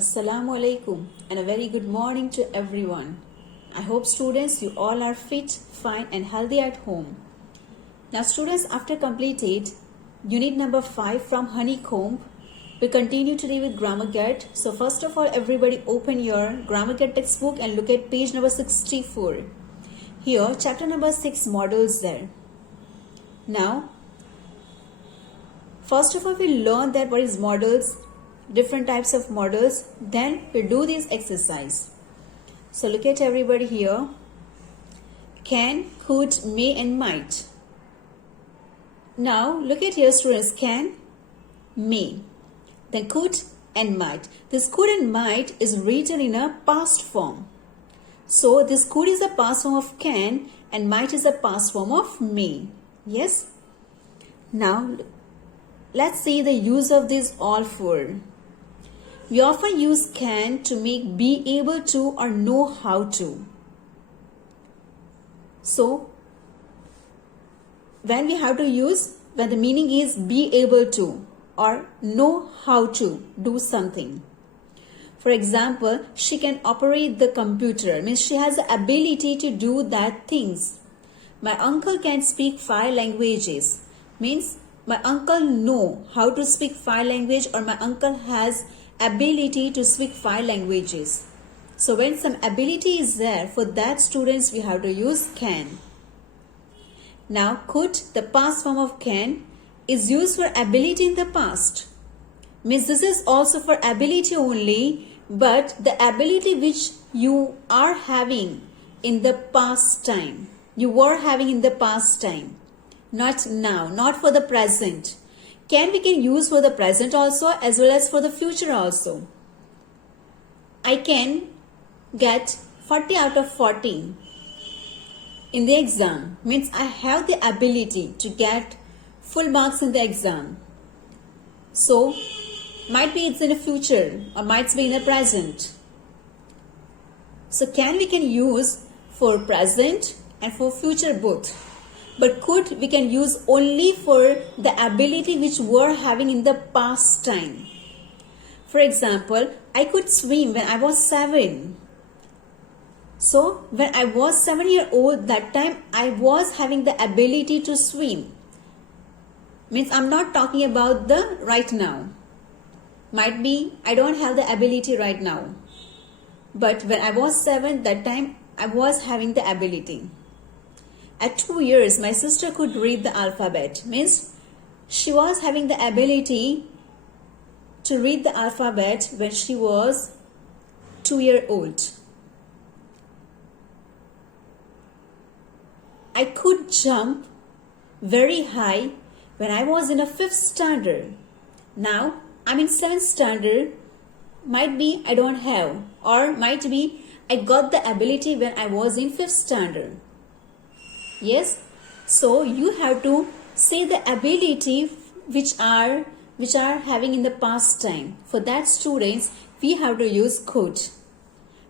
Assalamu alaikum and a very good morning to everyone. I hope students you all are fit, fine and healthy at home. Now students, after completed unit number 5 from Honeycomb, we continue today with Grammar Get. So first of all, everybody open your Grammar Get textbook and look at page number 64. Here chapter number 6 models there. Now first of all, we learn that what is models, different types of models, then we do this exercise. So look at everybody here. Can, could, may and might. Now look at here students, can, may, then could and might. This could and might is written in a past form. So this could is a past form of can and might is a past form of may. Yes? Now let's see the use of these all four. We often use can to make be able to or know how to. So when we have to use, when the meaning is be able to or know how to do something. For example, she can operate the computer, means she has the ability to do that things. My uncle can speak 5 languages, means my uncle know how to speak 5 languages, or my uncle has ability to speak 5 languages. So when some ability is there, for that students we have to use can. Now could, the past form of can, is used for ability in the past. Means this is also for ability only, but the ability which you are having in the past time. You were having in the past time. Not now, not for the present. Can we can use for the present also as well as for the future also. I can get 40 out of 40 in the exam. Means I have the ability to get full marks in the exam. So might be it's in the future or might be in the present. So can we can use for present and for future both. But could we can use only for the ability which we're having in the past time. For example, I could swim when I was 7. So when I was 7 years old, that time I was having the ability to swim. Means I'm not talking about the right now. Might be I don't have the ability right now. But when I was 7, that time I was having the ability. At 2 years, my sister could read the alphabet. Means she was having the ability to read the alphabet when she was 2 years old. I could jump very high when I was in a 5th standard. Now I'm in 7th standard. Might be I don't have, or might be I got the ability when I was in 5th standard. Yes, so you have to say the ability which are having in the past time. For that students, we have to use could.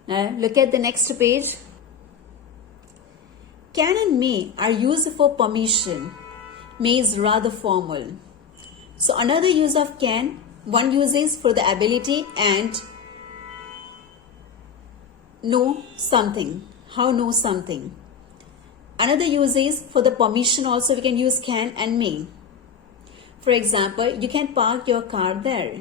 Now look at the next page. Can and may are used for permission. May is rather formal. So another use of can, one use is for the ability and know something. How know something. Another use is for the permission also we can use can and may. For example, you can park your car there.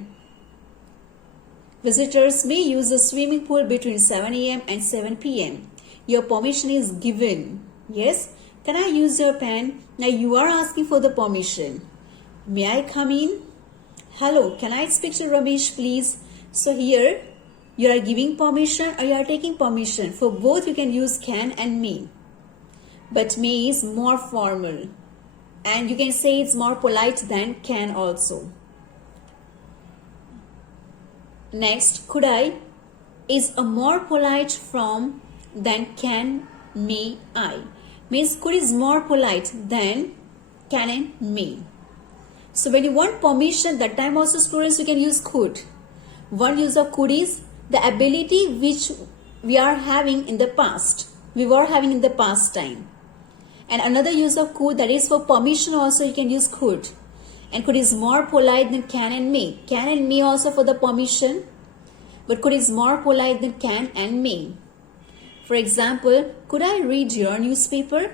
Visitors may use the swimming pool between 7 a.m. and 7 p.m. Your permission is given. Yes? Can I use your pen? Now you are asking for the permission. May I come in? Hello, can I speak to Ramesh please? So here you are giving permission or you are taking permission. For both you can use can and may. But may is more formal and you can say it's more polite than can also. Next, could I is a more polite form than can, may, I. Means could is more polite than can and may. So when you want permission, that time also students you can use could. One use of could is the ability which we are having in the past. We were having in the past time. And another use of could, that is for permission also you can use could. And could is more polite than can and may. Can and may also for the permission. but could is more polite than can and may. For example, could I read your newspaper?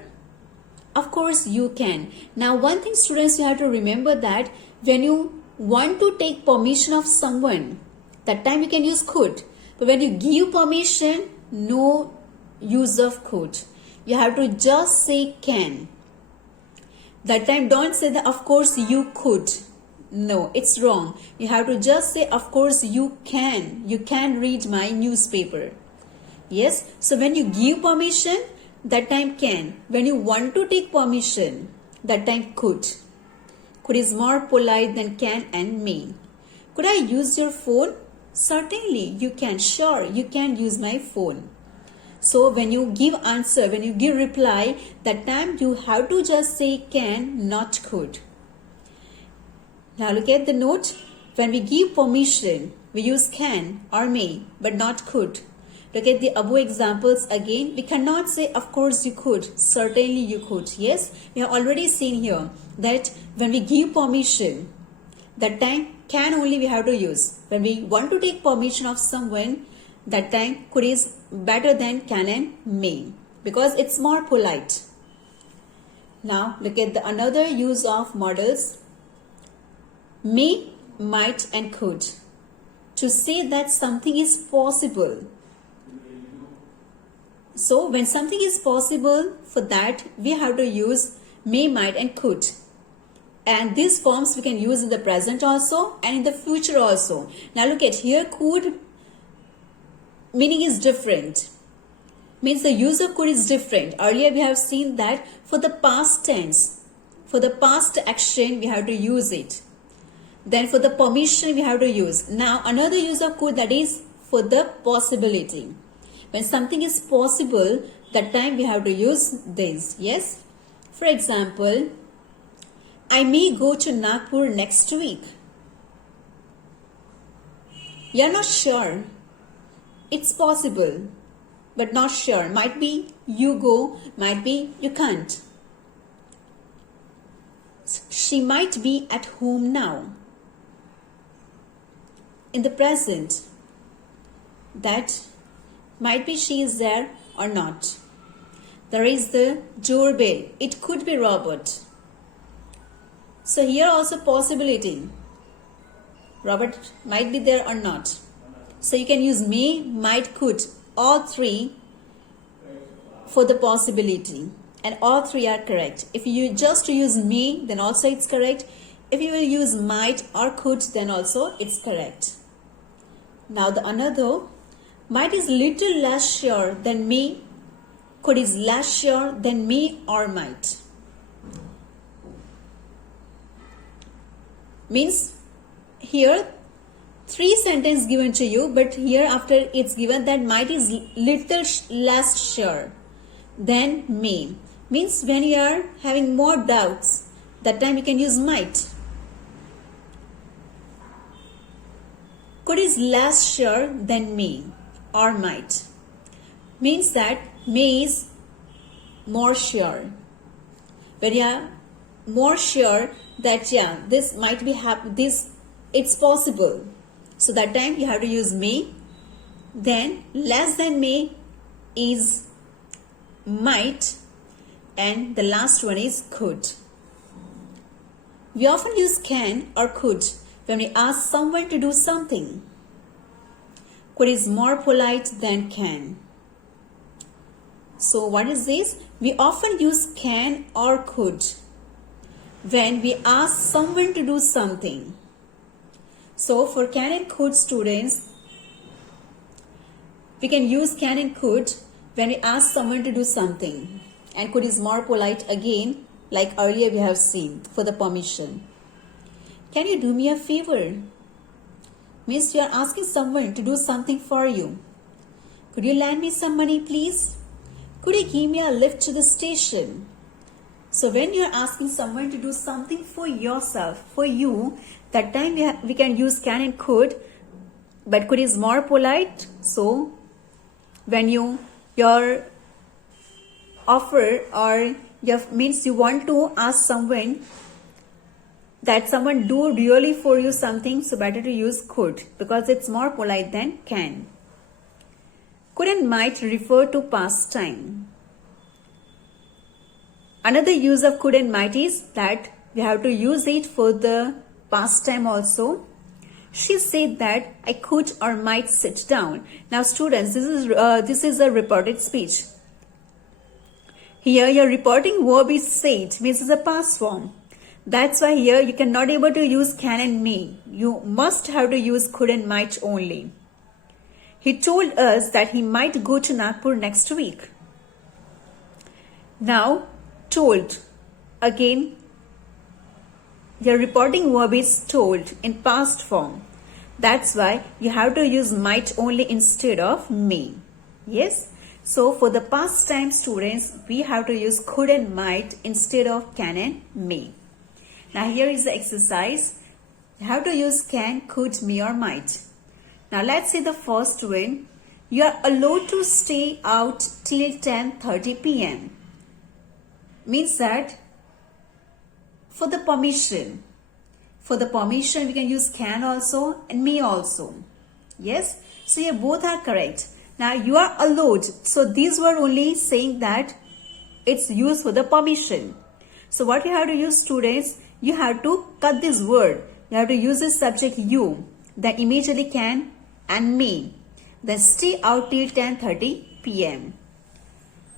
Of course you can. Now one thing students, you have to remember that when you want to take permission of someone, that time you can use could. But when you give permission, no use of could. You have to just say can. That time don't say that of course you could. No, it's wrong. You have to just say of course you can. You can read my newspaper. Yes, so when you give permission, that time can. When you want to take permission, that time could. Could is more polite than can and may. Could I use your phone? Certainly, you can. Sure, you can use my phone. So when you give answer, when you give reply, that time you have to just say can, not could. Now look at the note. When we give permission, we use can or may, but not could. Look at the above examples again. We cannot say, of course you could, certainly you could. Yes, we have already seen here that when we give permission, that time can only we have to use. When we want to take permission of someone, that time could is better than can and may because it's more polite. Now look at the another use of models. May, might and could. To say that something is possible. So when something is possible, for that we have to use may, might and could. And these forms we can use in the present also and in the future also. Now look at here, could meaning is different. Means the use of could is different. Earlier we have seen that for the past tense, for the past action we have to use it. Then for the permission we have to use. Now another use of could, that is for the possibility. When something is possible, that time we have to use this. Yes. For example, I may go to Nagpur next week. You are not sure. It's possible, but not sure. Might be you go, might be you can't. She might be at home now. In the present, that might be she is there or not. There is the doorbell. It could be Robert. So here also possibility. Robert might be there or not. So you can use may, might, could, all three for the possibility. And all three are correct. If you just use may, then also it's correct. If you will use might or could, then also it's correct. Now the another, might is little less sure than may, could is less sure than may or might. Means here three sentences given to you, but here after it's given that might is little less sure than may. Means when you are having more doubts, that time you can use might. Could is less sure than may or might. Means that may is more sure. When you are more sure that yeah, this might be it's possible. So that time you have to use may. Then less than may is might, and the last one is could. We often use can or could when we ask someone to do something. Could is more polite than can. So what is this? We often use can or could when we ask someone to do something. So for can and could students, we can use can and could when we ask someone to do something. And could is more polite again, like earlier we have seen, for the permission. Can you do me a favor? Means you are asking someone to do something for you. Could you lend me some money please? Could you give me a lift to the station? So when you are asking someone to do something for yourself, for you, that time we can use can and could, but could is more polite. So when your offer or means you want to ask someone that someone do really for you something, so better to use could because it's more polite than can. Could and might refer to past time. Another use of could and might is that we have to use it for the past time also. She said that I could or might sit down. Now students, this is a reported speech. Here your reporting verb is said, means it's a past form. That's why here you cannot able to use can and may. You must have to use could and might only. He told us that he might go to Nagpur next week. Now, told. Again, your reporting verb is told in past form. That's why you have to use might only instead of may. Yes? So, for the past time students, we have to use could and might instead of can and may. Now here is the exercise. You have to use can, could, may or might. Now let's see the first one. You are allowed to stay out till 10:30 p.m. Means that for the permission we can use can also and may also. Yes? So here both are correct. Now you are allowed. So these were only saying that it's used for the permission. So what you have to use students, you have to cut this word. You have to use the subject you, then immediately can and may. Then stay out till 10:30 p.m.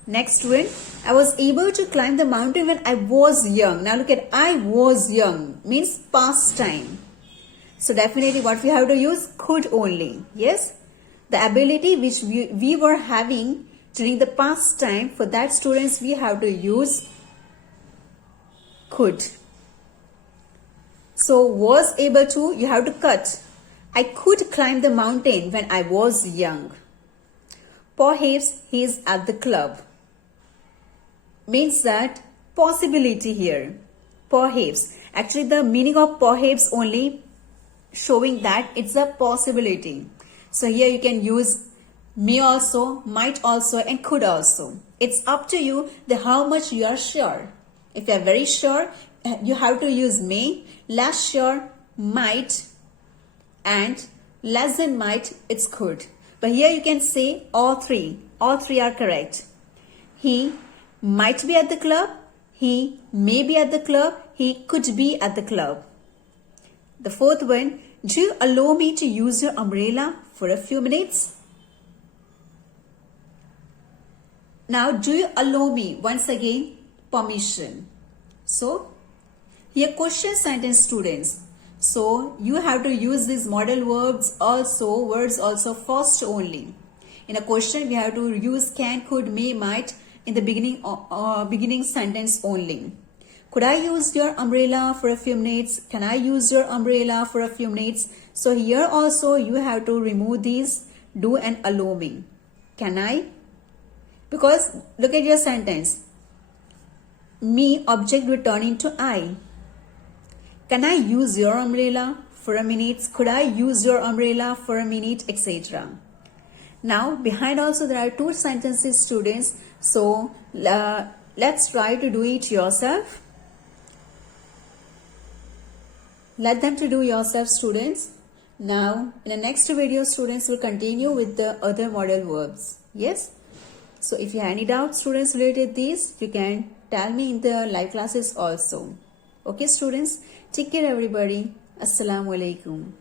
Next one, I was able to climb the mountain when I was young. Now look at I was young means past time. So definitely what we have to use could only. Yes, the ability which we were having during the past time, for that students we have to use could. So was able to, you have to cut. I could climb the mountain when I was young. Perhaps he is at the club. Means that possibility here. Perhaps. Actually the meaning of perhaps only showing that it's a possibility. So here you can use may also, might also and could also. It's up to you the how much you are sure. If you are very sure, you have to use may, less sure, might, and less than might, it's could. But here you can say all three. All three are correct. He might be at the club, he may be at the club, he could be at the club. The fourth one, do you allow me to use your umbrella for a few minutes? Now, do you allow me? Once again, permission. So, here question sentence students. So, you have to use these modal verbs also, words also first only. In a question, we have to use can, could, may, might in the beginning sentence only. Could I use your umbrella for a few minutes? Can I use your umbrella for a few minutes? So here also you have to remove these do and allow me. Can I? Because look at your sentence. Me object will turn into I. Can I use your umbrella for a minute? Could I use your umbrella for a minute, etc. Now behind also there are two sentences students. So let's try to do it yourself. Let them to do yourself students. Now in the next video students will continue with the other modal verbs. Yes. So if you have any doubts students related to this, you can tell me in the live classes also. Okay students, take care everybody. Assalamu alaikum.